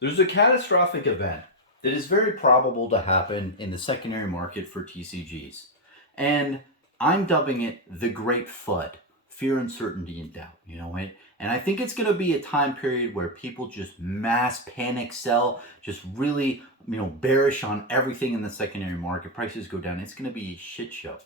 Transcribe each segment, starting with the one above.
There's a catastrophic event that is very probable to happen in the secondary market for TCGs. And I'm dubbing it the Great FUD, fear, uncertainty, and doubt. And I think it's going to be a time period where people just mass panic sell, just really, bearish on everything in the secondary market. Prices go down. It's going to be a shit show.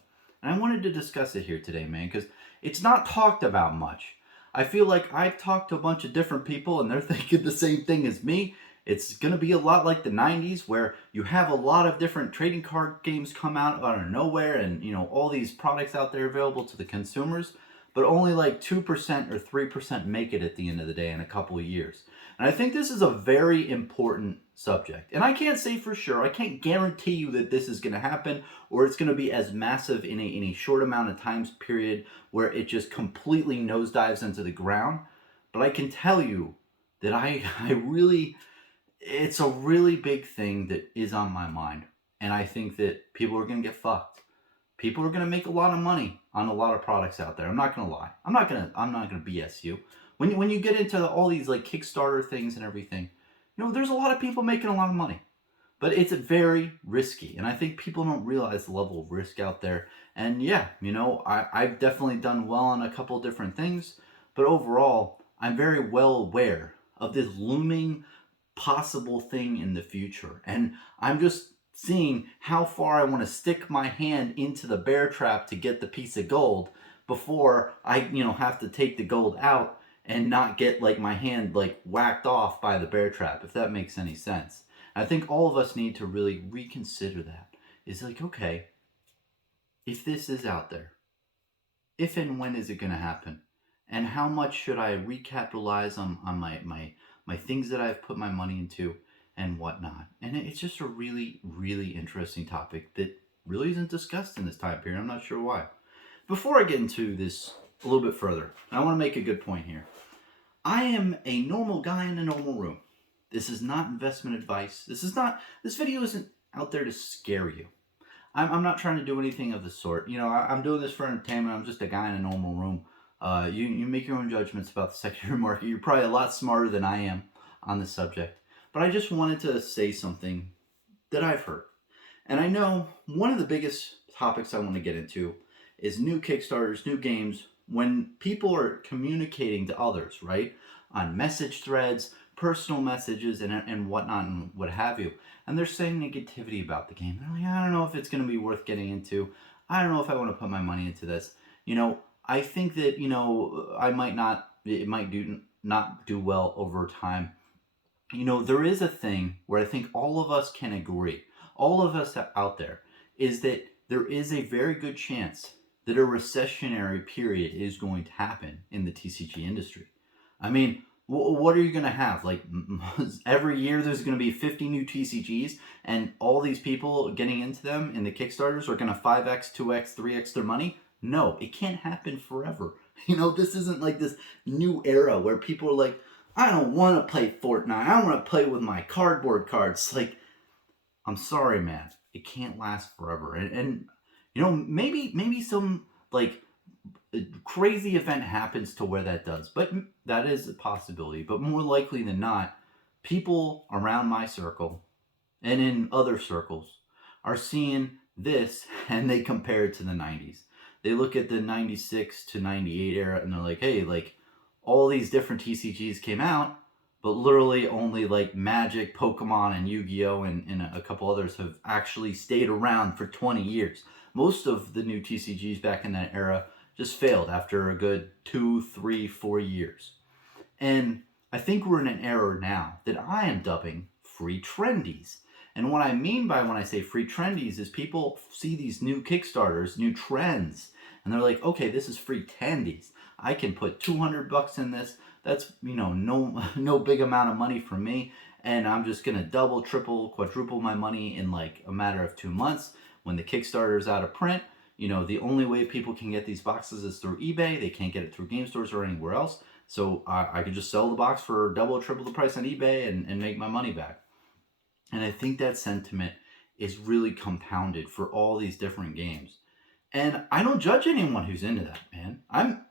And I wanted to discuss it here today, man, because it's not talked about much. I feel like I've talked to a bunch of different people and they're thinking the same thing as me. It's going to be a lot like the 90s where you have a lot of different trading card games come out of nowhere and, all these products out there available to the consumers, but only like 2% or 3% make it at the end of the day in a couple of years. And I think this is a very important subject. And I can't say for sure, I can't guarantee you that this is going to happen or it's going to be as massive in a short amount of time period where it just completely nosedives into the ground. But I can tell you that I really, it's a really big thing that is on my mind. And I think that people are going to get fucked. People are going to make a lot of money on a lot of products out there. I'm not going to lie. I'm not going to BS you. When you get into all these like Kickstarter things and everything, there's a lot of people making a lot of money. But it's very risky. And I think people don't realize the level of risk out there. And yeah, I've definitely done well on a couple different things. But overall, I'm very well aware of this looming possible thing in the future. And I'm just seeing how far I want to stick my hand into the bear trap to get the piece of gold before I, have to take the gold out and not get like my hand like whacked off by the bear trap, if that makes any sense. I think all of us need to really reconsider that. It's like, okay, if this is out there, if and when is it going to happen? And how much should I recapitalize on my things that I've put my money into and whatnot? And it's just a really, really interesting topic that really isn't discussed in this time period. I'm not sure why. Before I get into this a little bit further, I want to make a good point here. I am a normal guy in a normal room. This is not investment advice. This video isn't out there to scare you. I'm not trying to do anything of the sort. I'm doing this for entertainment. I'm just a guy in a normal room. You make your own judgments about the secondary market. You're probably a lot smarter than I am on this subject. But I just wanted to say something that I've heard. And I know one of the biggest topics I want to get into is new Kickstarters, new games, when people are communicating to others, right? On message threads, personal messages, and whatnot, and what have you. And they're saying negativity about the game. They're like, I don't know if it's going to be worth getting into. I don't know if I want to put my money into this. I think that, I might not, it might not do well over time. There is a thing where I think all of us can agree, all of us out there, is that there is a very good chance that a recessionary period is going to happen in the TCG industry. I mean, what are you going to have? Like, every year there's going to be 50 new TCGs, and all these people getting into them in the Kickstarters are going to 5x, 2x, 3x their money? No, it can't happen forever. This isn't like this new era where people are like, I don't want to play Fortnite. I want to play with my cardboard cards. Like, I'm sorry, man. It can't last forever. And maybe some like crazy event happens to where that does. But that is a possibility. But more likely than not, people around my circle and in other circles are seeing this and they compare it to the 90s. They look at the 96 to 98 era and they're like, hey, like all these different TCGs came out, but literally only like Magic, Pokemon, and Yu-Gi-Oh! And a couple others have actually stayed around for 20 years. Most of the new TCGs back in that era just failed after a good 2, 3, 4 years. And I think we're in an era now that I am dubbing free trendies. And what I mean by when I say free trendies is people see these new Kickstarters, new trends, and they're like, okay, this is free tendies. I can put $200 in this. That's, no big amount of money for me. And I'm just going to double, triple, quadruple my money in like a matter of 2 months. When the Kickstarter is out of print, the only way people can get these boxes is through eBay. They can't get it through game stores or anywhere else. So I could just sell the box for double or triple the price on eBay and make my money back. And I think that sentiment is really compounded for all these different games. And I don't judge anyone who's into that, man.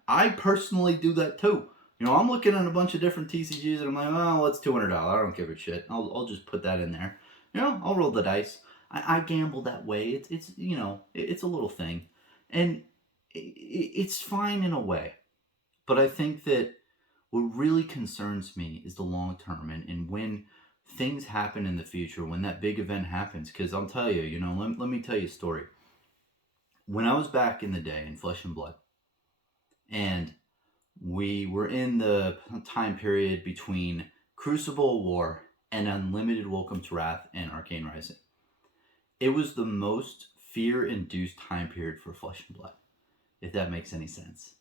I personally do that too. I'm looking at a bunch of different TCGs and I'm like, oh, it's $200. I don't give a shit. I'll just put that in there. I'll roll the dice. I gamble that way. It's a little thing, and it's fine in a way. But I think that what really concerns me is the long term, and when things happen in the future, when that big event happens. Because I'll tell you, let me tell you a story. When I was back in the day in Flesh and Blood, and we were in the time period between Crucible War and Unlimited Welcome to Wrath and Arcane Rising. It was the most fear-induced time period for Flesh and Blood, if that makes any sense.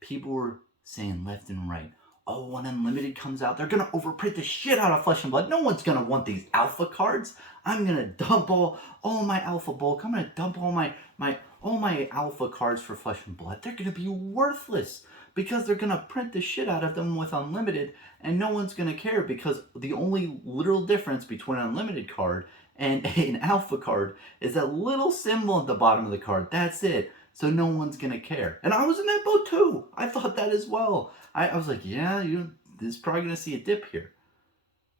People were saying left and right, oh, when Unlimited comes out, they're going to overprint the shit out of Flesh and Blood. No one's going to want these alpha cards. I'm going to dump all my alpha bulk. I'm going to dump all my alpha cards for Flesh and Blood. They're going to be worthless because they're going to print the shit out of them with Unlimited, and no one's going to care because the only literal difference between an Unlimited card and an alpha card is that little symbol at the bottom of the card. That's it. So no one's going to care. And I was in that boat too. I thought that as well. I was like, yeah, this is probably going to see a dip here.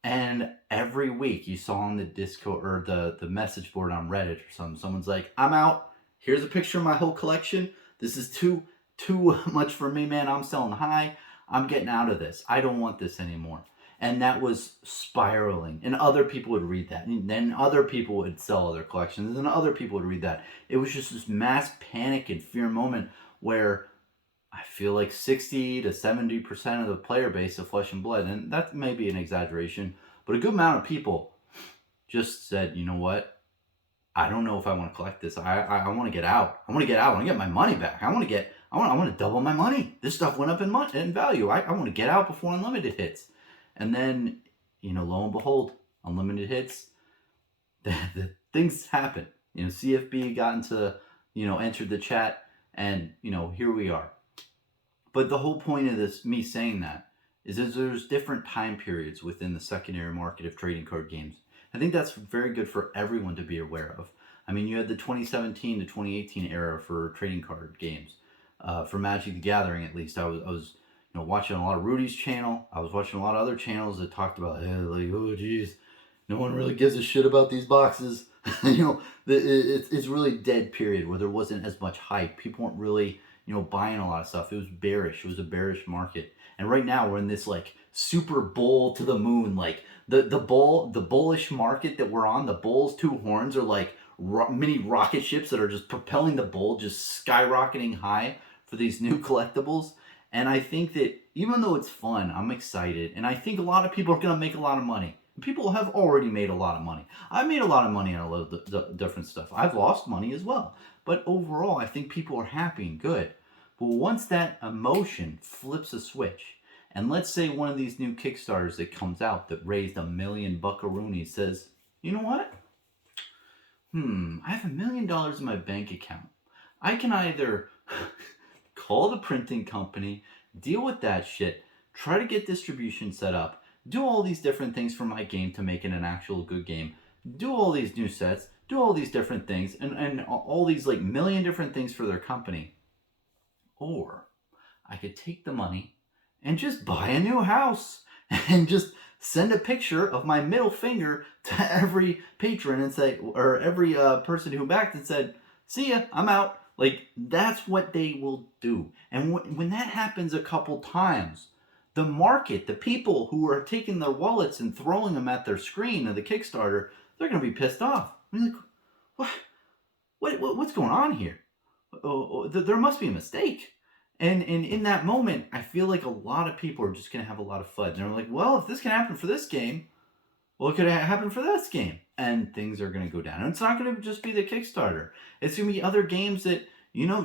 And every week you saw on the Discord or the message board on Reddit or something, someone's like, I'm out. Here's a picture of my whole collection. This is too much for me, man. I'm selling high. I'm getting out of this. I don't want this anymore. And that was spiraling. And other people would read that. And then other people would sell other collections. And then other people would read that. It was just this mass panic and fear moment where I feel like 60 to 70% of the player base of Flesh and Blood, and that may be an exaggeration, but a good amount of people just said, you know what? I don't know if I want to collect this. I want to get out. I want to get out. I want to get my money back. I want to double my money. This stuff went up in value. I want to get out before Unlimited hits. And then, lo and behold, Unlimited hits. The things happen. CFB got into, entered the chat, and, here we are. But the whole point of this, me saying that, is that there's different time periods within the secondary market of trading card games. I think that's very good for everyone to be aware of. I mean, you had the 2017 to 2018 era for trading card games. For Magic the Gathering, at least, I was watching a lot of Rudy's channel. I was watching a lot of other channels that talked about, oh geez, no one really gives a shit about these boxes. It's really dead period where there wasn't as much hype. People weren't really, buying a lot of stuff. It was bearish. It was a bearish market. And right now we're in this like super bull to the moon, like the bullish market that we're on. The bull's two horns are like mini rocket ships that are just propelling the bull, just skyrocketing high for these new collectibles. And I think that even though it's fun, I'm excited. And I think a lot of people are going to make a lot of money. People have already made a lot of money. I've made a lot of money on a lot of different stuff. I've lost money as well. But overall, I think people are happy and good. But once that emotion flips a switch, and let's say one of these new Kickstarters that comes out that raised $1 million buckaroonies says, you know what? I have $1 million in my bank account. I can either call the printing company, deal with that shit, try to get distribution set up, do all these different things for my game to make it an actual good game, do all these new sets, do all these different things, and all these like million different things for their company. Or I could take the money and just buy a new house and just send a picture of my middle finger to every patron and say, or every person who backed and said, see ya, I'm out. Like, that's what they will do. And when that happens a couple times, the market, the people who are taking their wallets and throwing them at their screen of the Kickstarter, they're going to be pissed off. I mean, like, what's going on here? There must be a mistake. And in that moment, I feel like a lot of people are just going to have a lot of FUD. And they're like, well, if this can happen for this game, well, it could happen for this game. And things are going to go down. And it's not going to just be the Kickstarter. It's going to be other games that,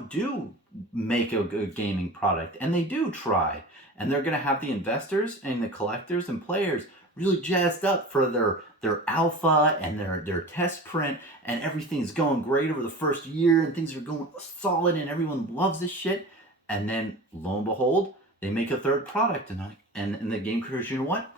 do make a good gaming product. And they do try. And they're going to have the investors and the collectors and players really jazzed up for their alpha and their test print. And everything's going great over the first year. And things are going solid. And everyone loves this shit. And then, lo and behold, they make a third product. And the game creators, you know what?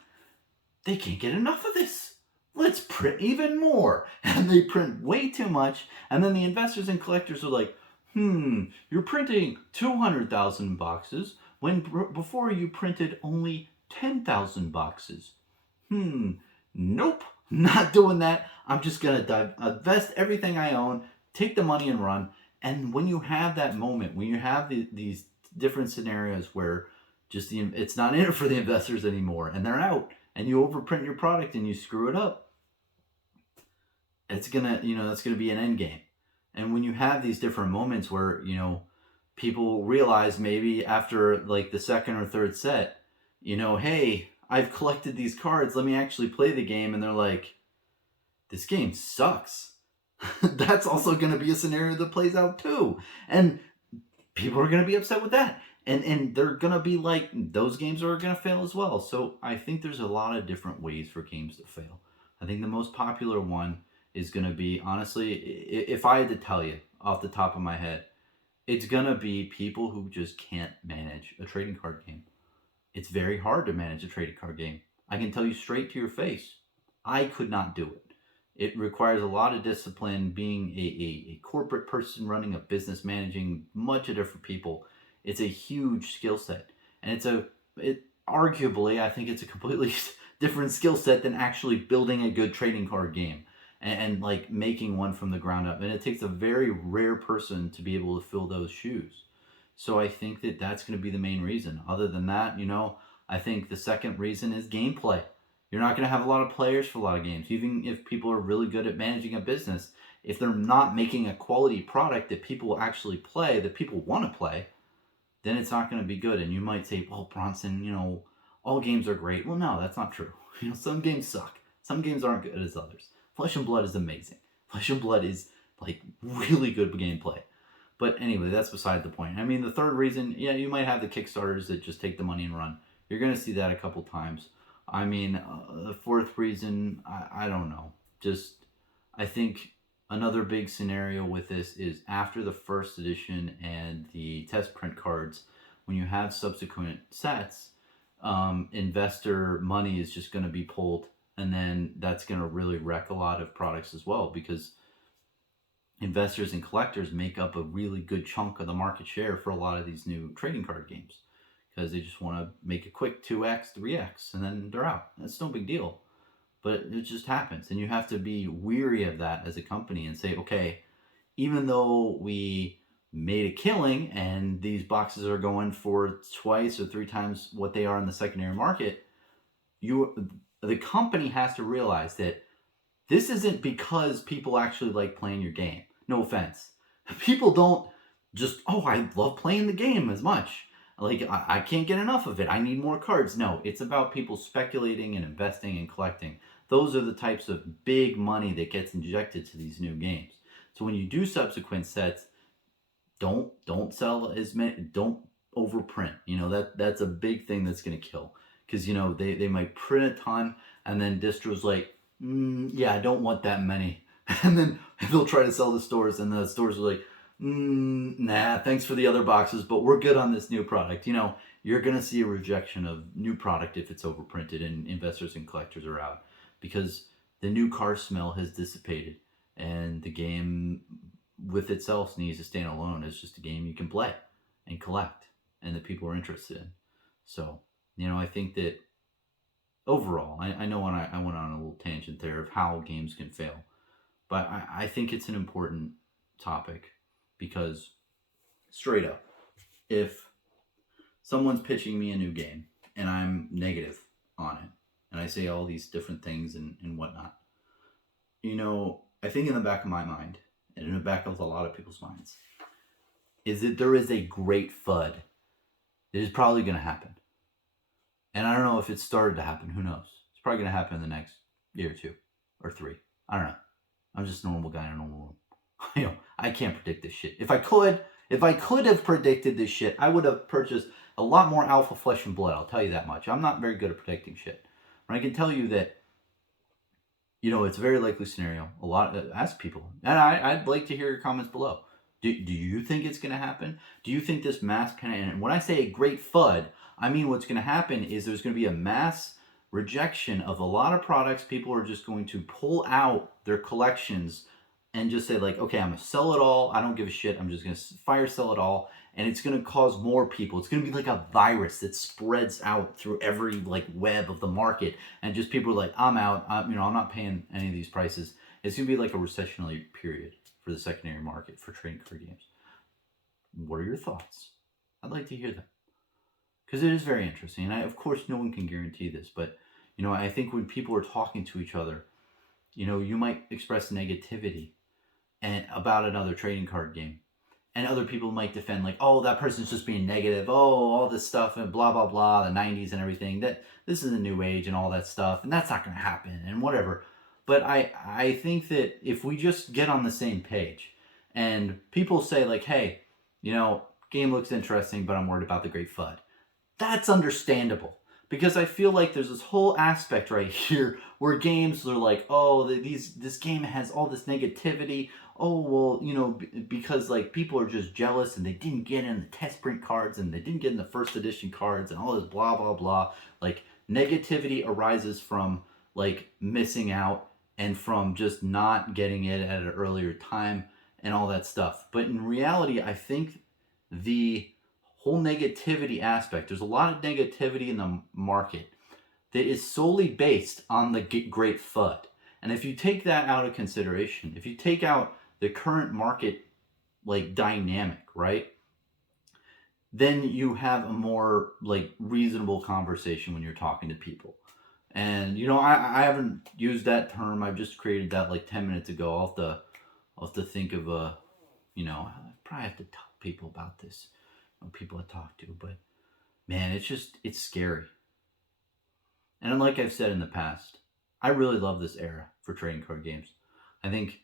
They can't get enough of this. Let's print even more. And they print way too much. And then the investors and collectors are like, you're printing 200,000 boxes when before you printed only 10,000 boxes. Nope, not doing that. I'm just going to divest everything I own, take the money and run. And when you have that moment, when you have these different scenarios where it's not in it for the investors anymore and they're out and you overprint your product and you screw it up, it's gonna, that's gonna be an end game. And when you have these different moments where, people realize maybe after like the second or third set, hey, I've collected these cards, let me actually play the game. And they're like, this game sucks. That's also going to be a scenario that plays out too. And people are going to be upset with that. And they're going to be like, those games are going to fail as well. So I think there's a lot of different ways for games to fail. I think the most popular one is going to be, honestly, if I had to tell you off the top of my head, it's going to be people who just can't manage a trading card game. It's very hard to manage a trading card game. I can tell you straight to your face, I could not do it. It requires a lot of discipline, being a corporate person running a business, managing much of different people. It's a huge skill set. And arguably, I think it's a completely different skill set than actually building a good trading card game and like making one from the ground up. And it takes a very rare person to be able to fill those shoes. So I think that that's going to be the main reason. Other than that, I think the second reason is gameplay. You're not going to have a lot of players for a lot of games. Even if people are really good at managing a business, if they're not making a quality product that people actually play, that people want to play, then it's not going to be good. And you might say, well, Bronson, all games are great. Well, no, that's not true. Some games suck. Some games aren't good as others. Flesh and Blood is amazing. Flesh and Blood is like really good gameplay. But anyway, that's beside the point. I mean, the third reason, you might have the Kickstarters that just take the money and run. You're going to see that a couple times. I mean, the fourth reason, I don't know. I think another big scenario with this is after the first edition and the test print cards, when you have subsequent sets, investor money is just going to be pulled. And then that's going to really wreck a lot of products as well, because investors and collectors make up a really good chunk of the market share for a lot of these new trading card games, because they just want to make a quick 2x, 3x, and then they're out. That's no big deal. But it just happens. And you have to be weary of that as a company and say, okay, even though we made a killing and these boxes are going for twice or three times what they are in the secondary market, the company has to realize that this isn't because people actually like playing your game. No offense. People don't just, I love playing the game as much. Like, I can't get enough of it. I need more cards. No, it's about people speculating and investing and collecting. Those are the types of big money that gets injected to these new games. So when you do subsequent sets, don't sell as many, don't overprint. That's a big thing that's going to kill. Because, they might print a ton, and then distro's like, I don't want that many. And then they'll try to sell to stores, and the stores are like, nah, thanks for the other boxes, but we're good on this new product. You're going to see a rejection of new product if it's overprinted and investors and collectors are out, because the new car smell has dissipated, and the game with itself needs to stand alone as just a game you can play and collect and that people are interested in. So, I think that overall, I know when I went on a little tangent there of how games can fail, but I think it's an important topic, because straight up, if someone's pitching me a new game and I'm negative on it and I say all these different things and whatnot, I think in the back of my mind and in the back of a lot of people's minds is that there is a great FUD that is probably going to happen. And I don't know if it's started to happen. Who knows? It's probably going to happen in the next year or 2 or 3. I don't know. I'm just a normal guy in a normal room. I can't predict this shit. If I could have predicted this shit, I would have purchased a lot more alpha flesh and blood. I'll tell you that much. I'm not very good at predicting shit. But I can tell you that, it's a very likely scenario. Ask people. And I'd like to hear your comments below. Do you think it's going to happen? Do you think this mass and when I say a great FUD, I mean what's going to happen is there's going to be a mass rejection of a lot of products. People are just going to pull out their collections and just say like, okay, I'm gonna sell it all. I don't give a shit. I'm just gonna fire sell it all, and it's gonna cause more people. It's gonna be like a virus that spreads out through every like web of the market, and just people are like, I'm out. I'm not paying any of these prices. It's gonna be like a recessionary period for the secondary market for trading card games. What are your thoughts? I'd like to hear them because it is very interesting. And of course, no one can guarantee this, but I think when people are talking to each other, you might express negativity and about another trading card game, and other people might defend like, oh, that person's just being negative, oh, all this stuff and blah blah blah, the 90s and everything, that this is a new age and all that stuff, and that's not going to happen and whatever. But I think that if we just get on the same page and people say like, hey, game looks interesting, but I'm worried about the great FUD, that's understandable. Because I feel like there's this whole aspect right here where games are like, oh, this game has all this negativity. Oh, well, because like people are just jealous and they didn't get in the test print cards and they didn't get in the first edition cards and all this blah blah blah. Like negativity arises from like missing out and from just not getting it at an earlier time and all that stuff. But in reality, I think the whole negativity aspect, there's a lot of negativity in the market that is solely based on the great FUD. And if you take that out of consideration, if you take out the current market like dynamic, right, then you have a more like reasonable conversation when you're talking to people. And I haven't used that term. I've just created that like 10 minutes ago. I'll have to think of I probably have to tell people about this, people I talk to. But man, it's scary. And like I've said in the past, I really love this era for trading card games. I think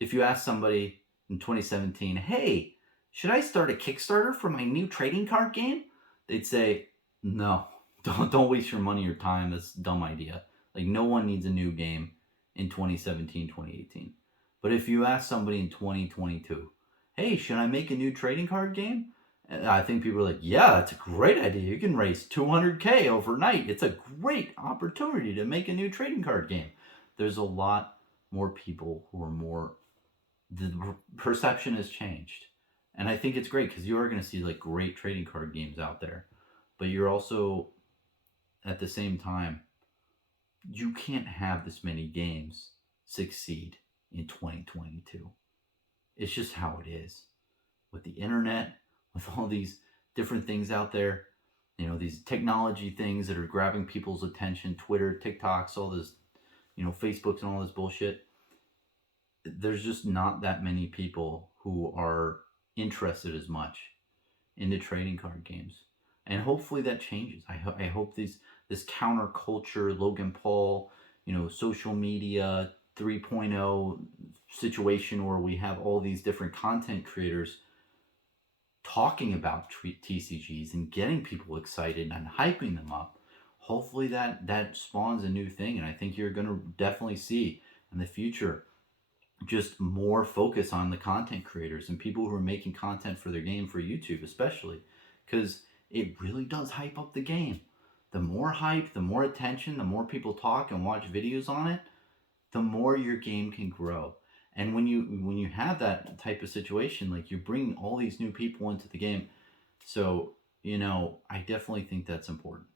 if you ask somebody in 2017, hey, should I start a Kickstarter for my new trading card game? They'd say, no, don't waste your money or time. That's a dumb idea. Like no one needs a new game in 2017, 2018. But if you ask somebody in 2022, hey, should I make a new trading card game? I think people are like, yeah, that's a great idea. You can raise $200K overnight. It's a great opportunity to make a new trading card game. There's a lot more people who are more, the perception has changed. And I think it's great because you are going to see like great trading card games out there. But you're also, at the same time, you can't have this many games succeed in 2022. It's just how it is. With the internet, with all these different things out there, these technology things that are grabbing people's attention, Twitter, TikToks, all this, Facebooks and all this bullshit. There's just not that many people who are interested as much in the trading card games. And hopefully that changes. I hope this counterculture, Logan Paul, social media 3.0 situation where we have all these different content creators talking about TCGs and getting people excited and hyping them up. Hopefully that spawns a new thing, and I think you're going to definitely see in the future just more focus on the content creators and people who are making content for their game, for YouTube especially, because it really does hype up the game. The more hype, the more attention, the more people talk and watch videos on it, the more your game can grow. And when you have that type of situation, like you're bringing all these new people into the game. So, I definitely think that's important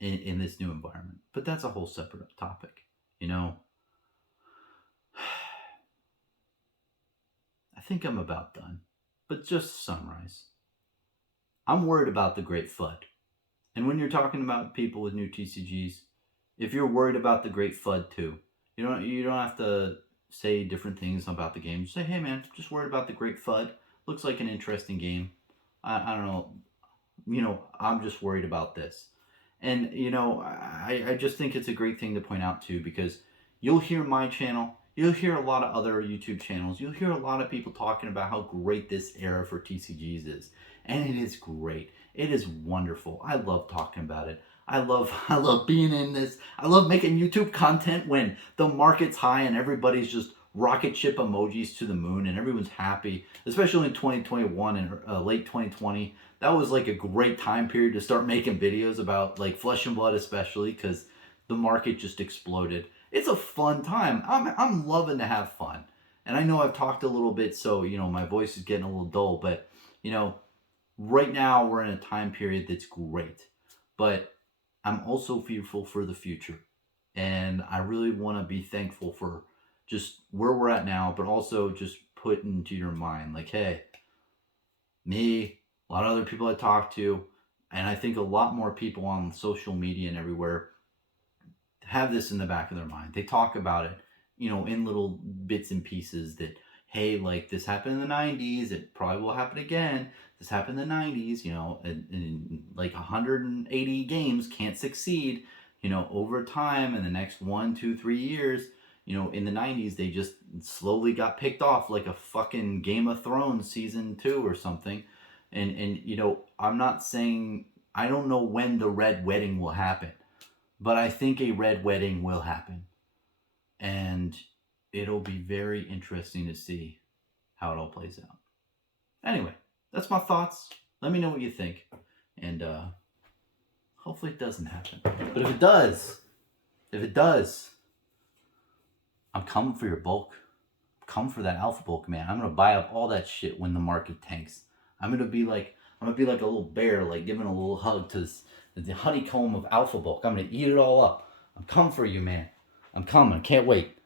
in this new environment. But that's a whole separate topic, I think I'm about done. But just to summarize, I'm worried about the great FUD. And when you're talking about people with new TCGs, if you're worried about the great FUD too, you don't have to say different things about the game. Just say, hey man, just worried about the great FUD. Looks like an interesting game. I don't know. I'm just worried about this. And, I just think it's a great thing to point out too, because you'll hear my channel, you'll hear a lot of other YouTube channels, you'll hear a lot of people talking about how great this era for TCGs is. And it is great. It is wonderful. I love talking about it. I love being in this. I love making YouTube content when the market's high and everybody's just rocket ship emojis to the moon and everyone's happy, especially in 2021 and late 2020. That was like a great time period to start making videos about like Flesh and Blood, especially because the market just exploded. It's a fun time. I'm loving to have fun. And I know I've talked a little bit, so, my voice is getting a little dull, but, right now we're in a time period that's great. But I'm also fearful for the future. And I really want to be thankful for just where we're at now, but also just put into your mind, like, hey, me, a lot of other people I talk to, and I think a lot more people on social media and everywhere have this in the back of their mind. They talk about it, in little bits and pieces that, hey, like this happened in the 90s, it probably will happen again. This happened in the 90s, and like 180 games can't succeed, over time in the next 1, 2, 3 years. In the 90s, they just slowly got picked off like a fucking Game of Thrones season 2 or something. And I'm not saying, I don't know when the Red Wedding will happen, but I think a Red Wedding will happen. And it'll be very interesting to see how it all plays out. Anyway, that's my thoughts. Let me know what you think. And hopefully it doesn't happen. But if it does, I'm coming for your bulk. Come for that alpha bulk, man. I'm gonna buy up all that shit when the market tanks. I'm gonna be like a little bear, like giving a little hug to the honeycomb of alpha bulk. I'm gonna eat it all up. I'm coming for you, man. I'm coming. Can't wait.